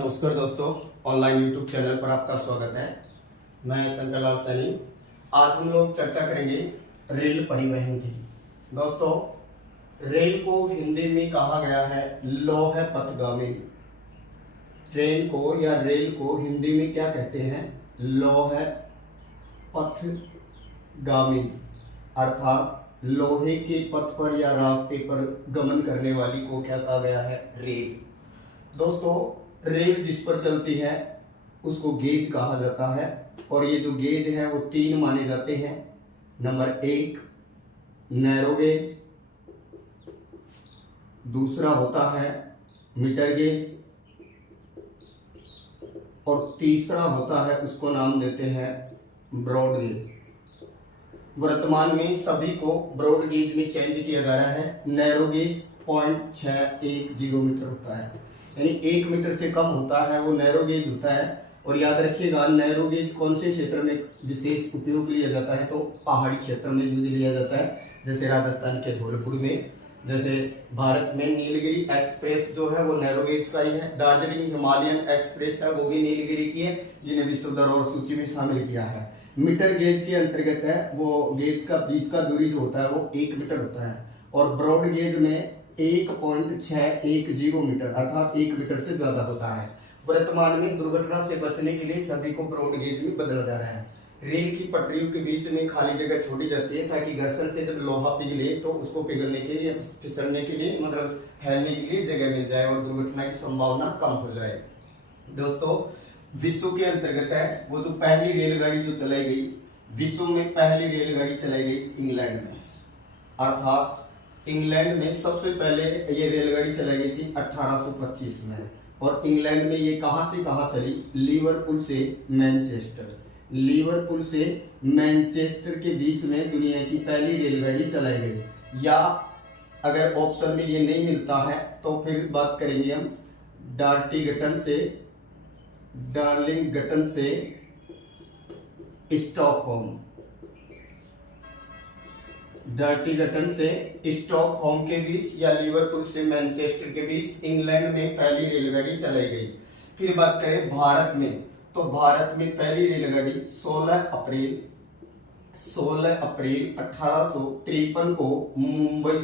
नमस्कार दोस्तों, online YouTube channel पर आपका स्वागत है। मैं शंकर लाल सैनी। आज हम लोग चर्चा करेंगे रेल परिवहन की। दोस्तों, रेल को हिंदी में कहा गया है लौह पथगामी। ट्रेन को या रेल को हिंदी में क्या कहते हैं? लौह पथगामी, अर्थात लोहे के पथ पर या रास्ते पर गमन करने वाली को क्या कहा गया है? रेल। दोस्तों, रेल जिस पर चलती है उसको गेज कहा जाता है, और ये जो गेज है वो तीन माने जाते हैं। नंबर 1 नैरो गेज, दूसरा होता है मीटर गेज, और तीसरा होता है, उसको नाम देते हैं ब्रॉड गेज। वर्तमान में सभी को ब्रॉड गेज में चेंज किया जा रहा है। नैरो गेज 0.610 मीटर होता है, यानी 1 मीटर से कम होता है वो नैरो गेज होता है। और याद रखिएगा, नैरो गेज कौन से क्षेत्र में विशेष उपयोग लिया जाता है? तो पहाड़ी क्षेत्र में यूज लिया जाता है, जैसे राजस्थान के धौलपुर में। जैसे भारत में नीलगिरी एक्सप्रेस जो है वो नैरो गेज का ही है। दार्जिलिंग हिमालयन एक्सप्रेस है वो भी नीलगिरी की है, जिन्हें विश्व धरोहर सूची में शामिल किया है। मीटर गेज के अंतर्गत है, वो गेज का बीच का दूरी जो होता है वो 1 मीटर होता है। और ब्रॉड गेज में 1.610 मीटर, अर्थात 1 मीटर से ज्यादा होता है। वर्तमान में दुर्घटना से बचने के लिए सभी को ब्रॉड गेज में बदला जा रहा है। रेल की पटरियों के बीच में खाली जगह छोड़ी जाती है, ताकि घर्षण से जब लोहा पिघले तो उसको पिघलने के लिए, फिसलने के लिए, मतलब फैलने के लिए जगह मिल जाए और दुर्घटना की संभावना कम हो जाए। दोस्तों, विश्व के अंतर्गत है वो जो पहली रेलगाड़ी जो चलाई गई, विश्व में पहली रेलगाड़ी चलाई गई इंग्लैंड में। अर्थात इंग्लैंड में सबसे पहले ये रेलगाड़ी चलाई गई थी 1825 में। और इंग्लैंड में ये कहां से कहां चली? लिवरपूल से मैनचेस्टर। लिवरपूल से मैनचेस्टर के बीच में दुनिया की पहली रेलगाड़ी चलाई गई। या अगर ऑप्शन में ये नहीं मिलता है तो फिर बात करेंगे हम डार्लिंगटन से स्टॉकहोम। डार्लिंगटन से स्टॉकहोम के बीच या लिवरपूल से मैनचेस्टर के बीच इंग्लैंड में पहली रेलगाड़ी चलाई गई। फिर बात करें भारत में, तो भारत में पहली रेलगाड़ी 16 अप्रैल 1853 को मुंबई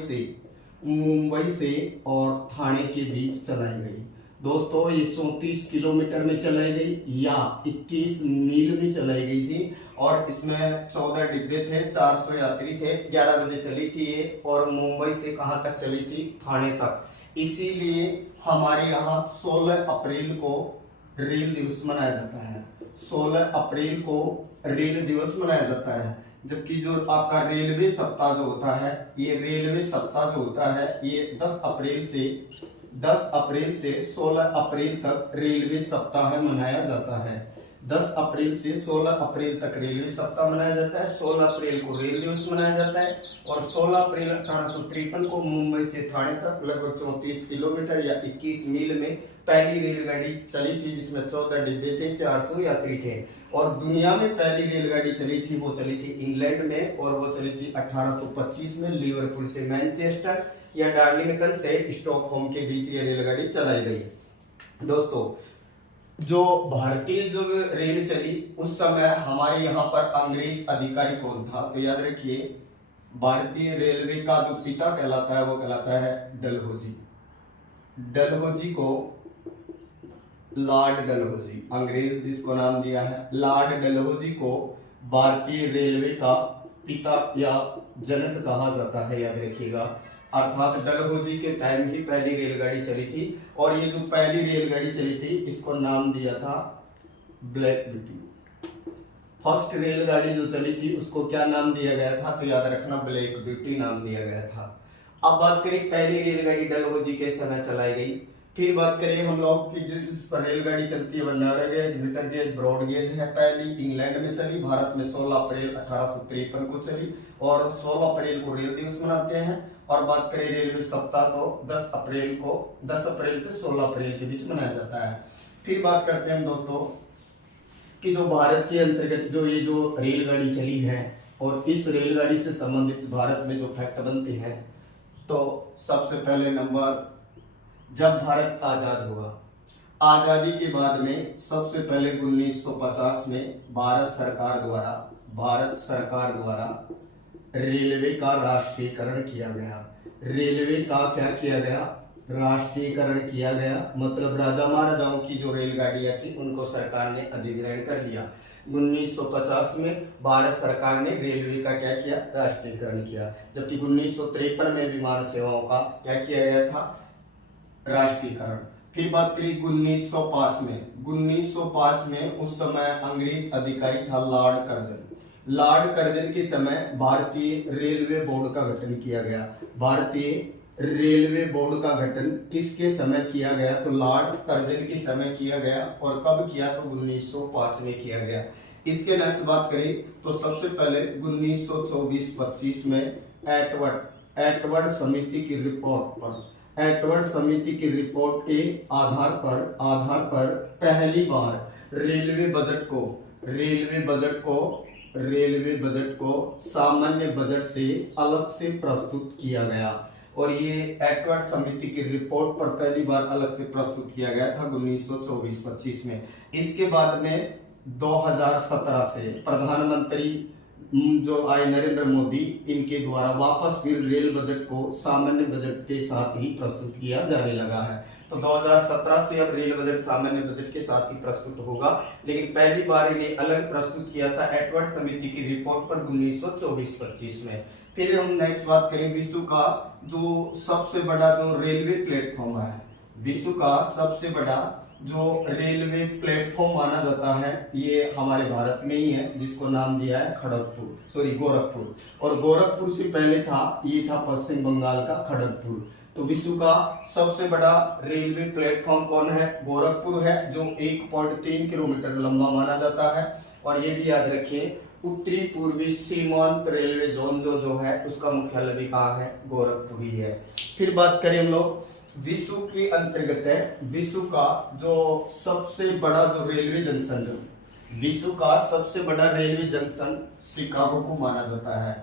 से और ठाणे के बीच चलाई गई। दोस्तों, ये 34 किलोमीटर में चलाई गई या 21 मील में चलाई गई थी, और इसमें 14 डिब्बे थे, 400 यात्री थे। 11 बजे चली थी ये, और मुंबई से कहां तक चली थी? ठाणे तक। इसीलिए हमारे यहाँ 16 अप्रैल को रेल दिवस मनाया जाता है। 16 अप्रैल को रेल दिवस मनाया जाता है। जबकि जो आपका रेलवे सप्ताह जो होता है, ये रेलवे सप्ताह जो होता है ये 10 अप्रैल से 16 अप्रैल तक रेलवे सप्ताह मनाया जाता है। 10 अप्रैल से 16 अप्रैल तक रेलवे सप्ताह मनाया जाता है। 16 अप्रैल को रेल दिवस मनाया जाता है, और 16 अप्रैल 1853 को मुंबई से ठाणे तक लगभग 34 किलोमीटर या 21 मील में पहली रेलगाड़ी चली थी, जिसमें 14 डिब्बे थे, 400 यात्री थे। और दुनिया में पहली रेलगाड़ी चली थी, वो चली थी इंग्लैंड में, और वो चली थी 1825 में लिवरपूल से मैनचेस्टर या डार्लिंगटन से स्टॉकहोम के बीच ये रेलगाड़ी चलाई गई। दोस्तों, जो भारतीय जो रेल चली उस समय हमारे यहाँ पर अंग्रेज अधिकारी कौन था? तो याद रखिए, भारतीय रेलवे का जो पिता कहलाता है वो कहलाता है डलहौजी। डलहौजी को लॉर्ड डलहौजी, अंग्रेज जिसको नाम दिया है, लॉर्ड डलहौजी को भारतीय रेलवे का पिता या जनक कहा जाता है, याद रखिएगा। अर्थात डलहौजी के टाइम ही पहली रेलगाड़ी चली थी, और ये जो पहली रेलगाड़ी चली थी इसको नाम दिया था ब्लैक ब्यूटी। फर्स्ट रेलगाड़ी जो चली थी उसको क्या नाम दिया गया था? तो याद रखना, ब्लैक ब्यूटी नाम दिया गया था। अब बात करें पहली रेलगाड़ी डलहौजी के समय चलाई गई। फिर बात करें हम लोग कि जिस पर रेलगाड़ी चलती है वो narrow gauge, metre gauge, broad gauge है। पहली इंग्लैंड में चली, भारत में 16 अप्रैल 1853 को चली, और 16 अप्रैल को रेल दिवस मनाते हैं। और बात करें रेलवे सप्ताह, तो 10 अप्रैल से 16 अप्रैल के बीच मनाया जाता है। फिर बात करते हैं हम दोस्तों कि जो भारत के अंतर्गत जो ये जो रेलगाड़ी चली है, और इस रेलगाड़ी से संबंधित भारत में जो फैक्ट बनते हैं, तो सबसे पहले नंबर, जब भारत आजाद हुआ आजादी के बाद में सबसे पहले 1950 में भारत सरकार द्वारा रेलवे का राष्ट्रीयकरण किया गया। रेलवे का क्या किया गया? राष्ट्रीयकरण किया गया। मतलब राजा महाराजाओं की जो रेलगाड़ियां थी उनको सरकार ने अधिग्रहण कर लिया। 1950 में भारत सरकार ने रेलवे का क्या किया? राष्ट्रीयकरण किया। जबकि 1953 में विमान सेवाओं का क्या किया गया था? राष्ट्रीयकरण। फिर बात करें 1905 में। 1905 में उस समय अंग्रेज अधिकारी था लॉर्ड कर्जन। लॉर्ड कर्जन के समय भारतीय रेलवे बोर्ड का गठन किया गया। भारतीय रेलवे बोर्ड का गठन किसके समय किया गया? तो लॉर्ड कर्जन के समय किया गया। और कब किया? तो 1905 में किया गया। इसके नेक्स्ट बात करें तो सबसे पहले 1924-25 में एटवर्ड समिति की रिपोर्ट के आधार पर पहली बार रेलवे बजट को सामान्य बजट से अलग से प्रस्तुत किया गया। और ये एटवर्ड समिति की रिपोर्ट पर पहली बार अलग से प्रस्तुत किया गया था 1924-25 में। इसके बाद में 2017 से प्रधानमंत्री जो आए नरेंद्र मोदी, इनके द्वारा वापस फिर रेल बजट को सामान्य बजट के साथ ही प्रस्तुत किया जाने लगा है। तो 2017 से अब रेल बजट सामान्य बजट के साथ ही प्रस्तुत होगा। लेकिन पहली बार इन्हें अलग प्रस्तुत किया था एटवर्ड समिति की रिपोर्ट पर 1924-25 में। फिर हम नेक्स्ट बात करें विश्व का जो सबसे बड़ा जो रेलवे प्लेटफॉर्म है। विश्व का सबसे बड़ा जो रेलवे प्लेटफॉर्म माना जाता है ये हमारे भारत में ही है, जिसको नाम दिया है गोरखपुर। और गोरखपुर से पहले ये था पश्चिम बंगाल का खड़गपुर। तो विश्व का सबसे बड़ा रेलवे प्लेटफॉर्म कौन है? गोरखपुर है, जो 1.3 किलोमीटर लंबा माना जाता है। और ये भी याद रखिए उत्तरी पूर्वी सीमांत रेलवे जोन जो है उसका मुख्यालय भी कहाँ है? गोरखपुर ही है। फिर बात करें हम लोग विश्व के अंतर्गत है विश्व का जो सबसे बड़ा जो रेलवे जंक्शन विश्व का सबसे बड़ा रेलवे जंक्शन शिकागो को माना जाता है।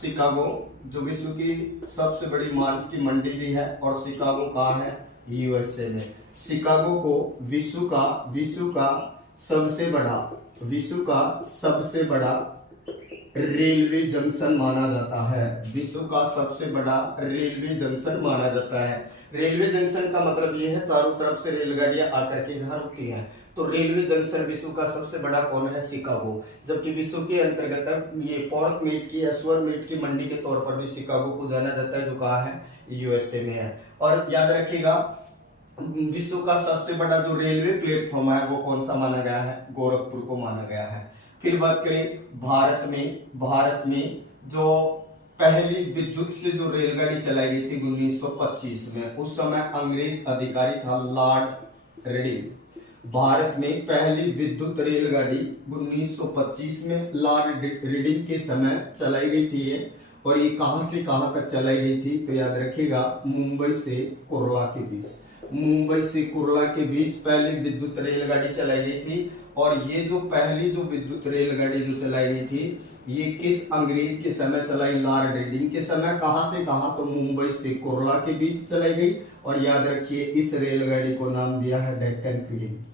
शिकागो जो विश्व की सबसे बड़ी मांस की मंडी भी है। और शिकागो कहाँ है? यूएसए में। शिकागो को विश्व का सबसे बड़ा रेलवे जंक्शन माना जाता है। विश्व का सबसे बड़ा रेलवे जंक्शन माना जाता है। रेलवे जंक्शन का मतलब ये है चारों तरफ से रेलगाड़ियां आकर के जहाँ रुकती हैं। तो रेलवे जंक्शन विश्व का सबसे बड़ा कौन है? शिकागो। जबकि विश्व के अंतर्गत ये पोर्क मीट की सुअर मीट की मंडी के तौर पर भी शिकागो को जाना जाता है, जो कहाँ है? यूएसए में है। और याद रखिएगा विश्व का सबसे बड़ा जो रेलवे प्लेटफॉर्म है वो कौन सा माना गया है? गोरखपुर को माना गया है। फिर बात करें भारत में जो पहली विद्युत से जो रेलगाड़ी चलाई गई थी 1925 में, उस समय अंग्रेज अधिकारी था लॉर्ड रीडिंग। भारत में पहली विद्युत रेलगाड़ी 1925 में लॉर्ड रीडिंग के समय चलाई गई थी। और ये कहां से कहां तक चलाई गई थी? तो याद रखिएगा मुंबई से कुर्ला के बीच पहली विद्युत रेलगाड़ी चलाई गई थी। और ये जो पहली जो विद्युत रेलगाड़ी जो चलाई गई थी ये किस अंग्रेज के समय चलाई? लॉर्ड रीडिंग के समय। कहां से कहां? तो मुंबई से कुर्ला के बीच चलाई गई। और याद रखिए इस रेलगाड़ी को नाम दिया है डेक्कन क्वीन।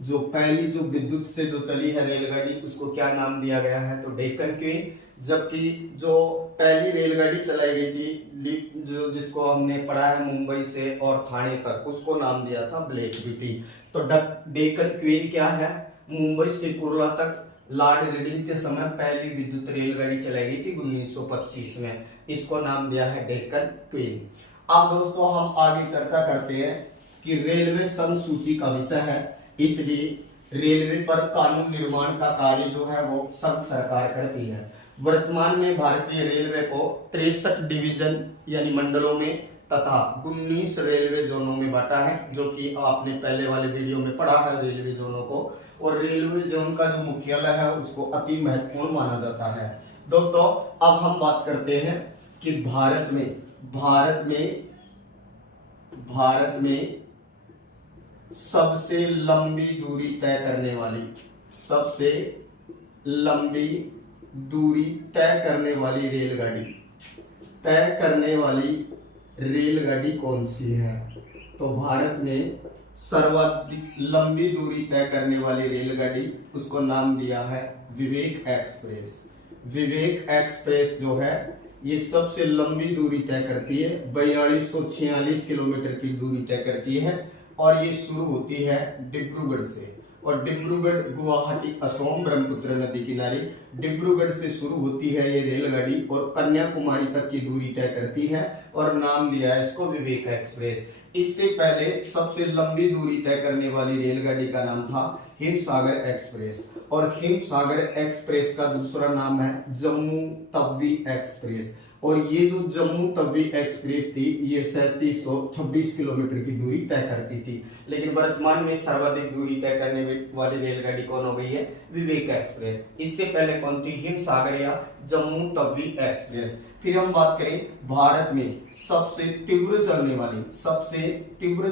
जो पहली जो विद्युत से जो चली है रेलगाड़ी उसको क्या नाम दिया गया है? तो डेक्कन क्वीन। जबकि जो पहली रेलगाड़ी चलाई गई थी जो जिसको हमने पढ़ा है मुंबई से और ठाणे तक, उसको नाम दिया था ब्लैक ब्यूटी। तो डेक्कन क्वीन क्या है? मुंबई से कुर्ला तक लॉर्ड रीडिंग के समय पहली विद्युत रेलगाड़ी चलाई गई थी 1925 में। इसको नाम दिया है डेक्कन क्वीन। अब दोस्तों हम आगे चर्चा करते हैं कि रेलवे समसूची का विषय है, इसलिए रेलवे पर कानून निर्माण का कार्य जो है वो सब सरकार करती है। वर्तमान में भारतीय रेलवे को 63 डिवीजन यानी मंडलों में तथा 19 रेलवे जोनों में बांटा है, जो कि आपने पहले वाले वीडियो में पढ़ा है रेलवे जोनों को। और रेलवे जोन का जो मुख्यालय है उसको अति महत्वपूर्ण माना जाता है। दोस्तों अब हम बात करते हैं कि भारत में सबसे लंबी दूरी तय करने वाली रेलगाड़ी कौन सी है? तो भारत में सर्वाधिक लंबी दूरी तय करने वाली रेलगाड़ी, उसको नाम दिया है विवेक एक्सप्रेस। विवेक एक्सप्रेस जो है ये सबसे लंबी दूरी तय करती है, 4246 किलोमीटर की दूरी तय करती है और ये शुरू होती है डिब्रूगढ़ से। और डिब्रूगढ़ गुवाहाटी असम ब्रह्मपुत्र नदी किनारे डिब्रूगढ़ से शुरू होती है ये रेलगाड़ी और कन्याकुमारी तक की दूरी तय करती है और नाम दिया है इसको विवेक एक्सप्रेस। इससे पहले सबसे लंबी दूरी तय करने वाली रेलगाड़ी का नाम था हिमसागर एक्सप्रेस और हिमसागर एक्सप्रेस का दूसरा नाम है जम्मू तवी एक्सप्रेस। और ये जो जम्मू तवी एक्सप्रेस थी ये 3726 किलोमीटर की दूरी तय करती थी। लेकिन वर्तमान में सर्वाधिक दूरी तय करने वाली रेलगाड़ी कौन हो गई है? विवेक एक्सप्रेस। इससे पहले कौन थी? हिमसागर या जम्मू तवी एक्सप्रेस। फिर हम बात करें भारत में सबसे तीव्र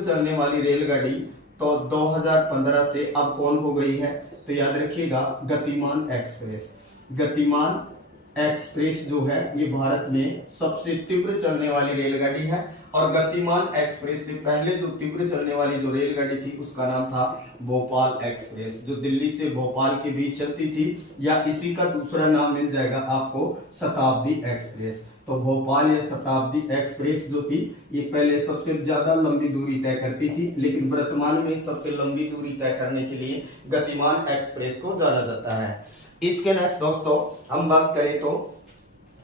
चलने वाली रेलगाड़ी, तो 2015 से अब कौन हो गई है? तो याद रखिएगा गतिमान एक्सप्रेस। गतिमान एक्सप्रेस जो है ये भारत में सबसे तीव्र चलने वाली रेलगाड़ी है। और गतिमान एक्सप्रेस से पहले जो तीव्र चलने वाली जो रेलगाड़ी थी उसका नाम था भोपाल एक्सप्रेस, जो दिल्ली से भोपाल के बीच चलती थी, या इसी का दूसरा नाम मिल जाएगा आपको शताब्दी एक्सप्रेस। तो भोपाल या शताब्दी एक्सप्रेस जो थी ये पहले सबसे ज्यादा लंबी दूरी तय करती थी, लेकिन वर्तमान में सबसे लंबी दूरी तय करने के लिए गतिमान एक्सप्रेस को जाना जाता है। इसके नेक्स्ट दोस्तों हम बात करें तो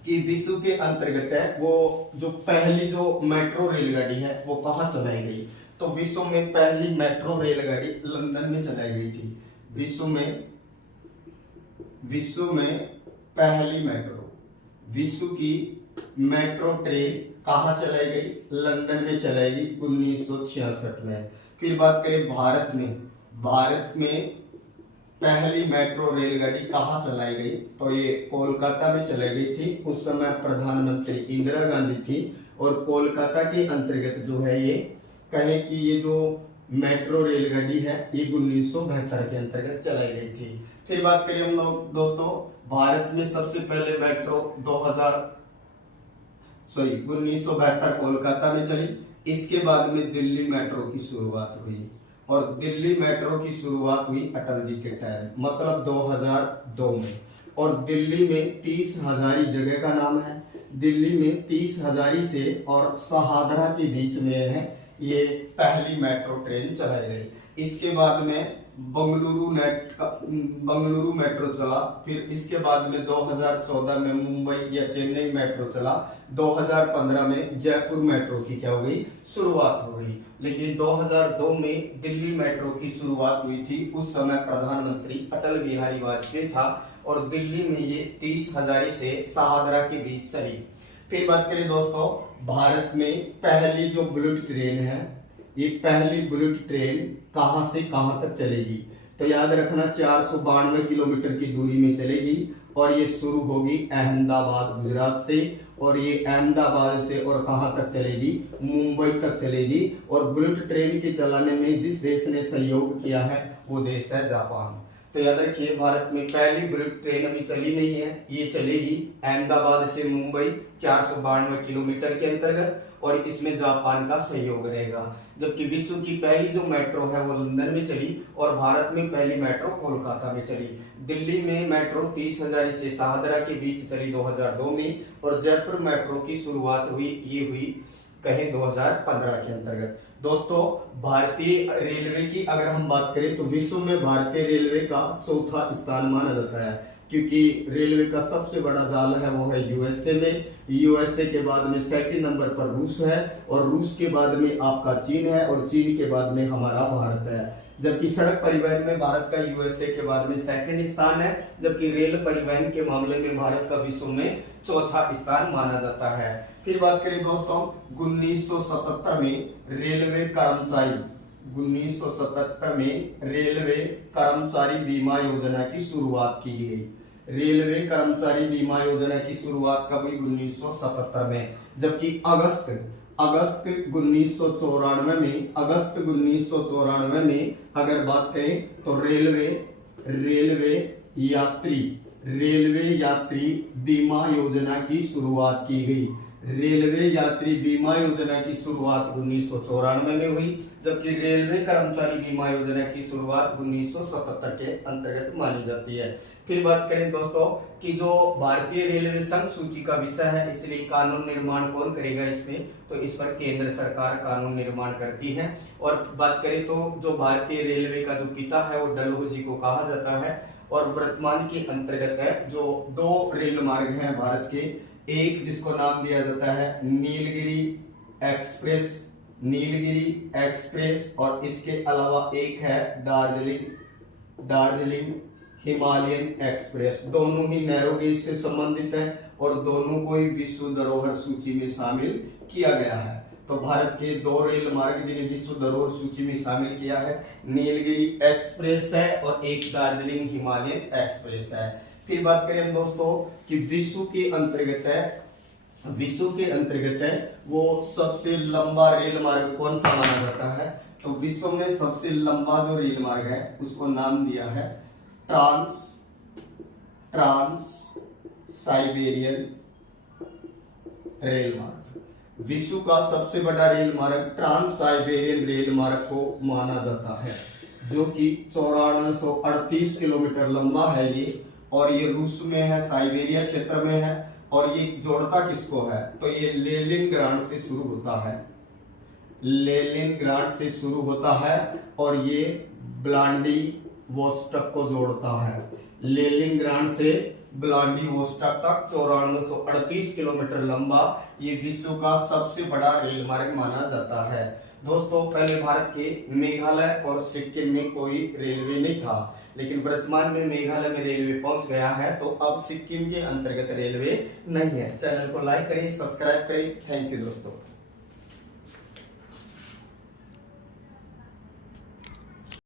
कि विश्व के अंतर्गत है वो जो पहली जो मेट्रो रेलगाड़ी है वो कहाँ चलाई गई? तो विश्व में पहली मेट्रो रेलगाड़ी लंदन में चलाई गई थी। विश्व में पहली विश्व की मेट्रो ट्रेन कहाँ चलाई गई? लंदन में चलाई गई 1966 में। फिर बात करें भारत में पहली मेट्रो रेलगाड़ी कहाँ चलाई गई? तो ये कोलकाता में चलाई गई थी। उस समय प्रधानमंत्री इंदिरा गांधी थी और कोलकाता के अंतर्गत जो है ये कहें कि ये जो मेट्रो रेलगाड़ी है ये 1972 के अंतर्गत चलाई गई थी। फिर बात करें हम लोग दोस्तों भारत में सबसे पहले मेट्रो 1972 कोलकाता में चली। इसके बाद में दिल्ली मेट्रो की शुरुआत हुई और दिल्ली मेट्रो की शुरुआत हुई अटल जी के टाइम, मतलब 2002 में। और दिल्ली में 30 हजारी जगह का नाम है। दिल्ली में 30 हजारी से और शहादरा के बीच में है ये पहली मेट्रो ट्रेन चलाई गई। इसके बाद में बंगलुरु मेट्रो चला। फिर इसके बाद में 2014 में मुंबई या चेन्नई मेट्रो चला। 2015 में जयपुर मेट्रो की क्या हो गई? शुरुआत हो गई। लेकिन 2002 में दिल्ली मेट्रो की शुरुआत हुई थी। उस समय प्रधानमंत्री अटल बिहारी वाजपेयी था और दिल्ली में ये 30 हजारी से शहादरा के बीच चली। फिर बात करें दोस्तों भारत में पहली जो बुलेट ट्रेन है, ये पहली बुलेट ट्रेन कहां से कहां तक चलेगी? तो याद रखना 492 किलोमीटर की दूरी में चलेगी और ये शुरू होगी अहमदाबाद गुजरात से और ये अहमदाबाद से और कहां तक चलेगी? मुंबई तक चलेगी। और बुलेट ट्रेन के चलाने में जिस देश ने सहयोग किया है वो देश है जापान। तो याद रखिए भारत में पहली बुलेट ट्रेन अभी चली नहीं है, ये चलेगी अहमदाबाद से मुंबई 492 किलोमीटर के अंतर्गत और इसमें जापान का सहयोग रहेगा। जबकि विश्व की पहली जो मेट्रो है वो लंदन में चली और भारत में पहली मेट्रो कोलकाता में चली। दिल्ली में मेट्रो 30 हजारी से शहादरा के बीच चली 2002 में और जयपुर मेट्रो की शुरुआत हुई कहें 2015 के अंतर्गत। दोस्तों भारतीय रेलवे की अगर हम बात करें तो विश्व में भारतीय रेलवे का चौथा स्थान माना जाता है, क्योंकि रेलवे का सबसे बड़ा जाल है वो है यूएसए में। यूएसए के बाद में सेकंड नंबर पर रूस है और रूस के बाद में आपका चीन है और चीन के बाद में हमारा भारत है। जबकि सड़क परिवहन में भारत का यूएसए के बाद में सेकंड स्थान है, जबकि रेल परिवहन के मामले में भारत का विश्व में चौथा स्थान माना जाता है। फिर बात करें दोस्तों 1977 में रेलवे कर्मचारी बीमा योजना की शुरुआत की गई। रेलवे कर्मचारी बीमा योजना की शुरुआत कब हुई? 1977 में। जबकि अगस्त 1994 में अगर बात करें तो रेलवे यात्री बीमा योजना की शुरुआत की गई। रेलवे यात्री बीमा योजना की शुरुआत 1994 में हुई, जबकि रेलवे कर्मचारी बीमा योजना की शुरुआत 1977 के अंतर्गत मानी जाती है। फिर बात करें दोस्तों कि जो भारतीय रेलवे संघ सूची का विषय है, इसलिए कानून निर्माण कौन करेगा इसमें, तो इस पर केंद्र सरकार कानून निर्माण करती है। और बात करें तो जो भारतीय रेलवे का जो पिता है वो डलहौजी को कहा जाता है। और वर्तमान के अंतर्गत है जो 2 रेल मार्ग हैं भारत के, एक जिसको नाम दिया जाता है नीलगिरी एक्सप्रेस और इसके अलावा एक है दार्जिलिंग हिमालयन एक्सप्रेस। दोनों ही नैरो गेज से संबंधित है और दोनों को ही विश्व धरोहर सूची में शामिल किया गया है। तो भारत के 2 रेल मार्ग जिन्हें विश्व धरोहर सूची में शामिल किया है, नीलगिरी एक्सप्रेस है और एक दार्जिलिंग हिमालयन एक्सप्रेस है। फिर बात करें हम दोस्तों कि विश्व के अंतर्गत है वो सबसे लंबा रेल मार्ग कौन सा माना जाता है, तो विश्व में सबसे लंबा जो रेल मार्ग है उसको नाम दिया है ट्रांस साइबेरियन रेल मार्ग। विश्व का सबसे बड़ा रेल मार्ग ट्रांस साइबेरियन रेल मार्ग को माना जाता है, जो कि 9438 किलोमीटर लंबा है ये, और ये रूस में है, साइबेरिया क्षेत्र में है। और ये जोड़ता किसको है, तो ये लेनिनग्राड से शुरू होता है और ये व्लादिवोस्टोक को जोड़ता है। लेनिनग्राड से व्लादिवोस्टोक तक 9438 किलोमीटर लंबा ये विश्व का सबसे बड़ा रेल मार्ग माना जाता है। दोस्तों पहले भारत के मेघालय और सिक्किम में कोई रेलवे नहीं था, लेकिन वर्तमान में मेघालय में रेलवे पहुंच गया है, तो अब सिक्किम के अंतर्गत रेलवे नहीं है। चैनल को लाइक करें, सब्सक्राइब करें। थैंक यू दोस्तों।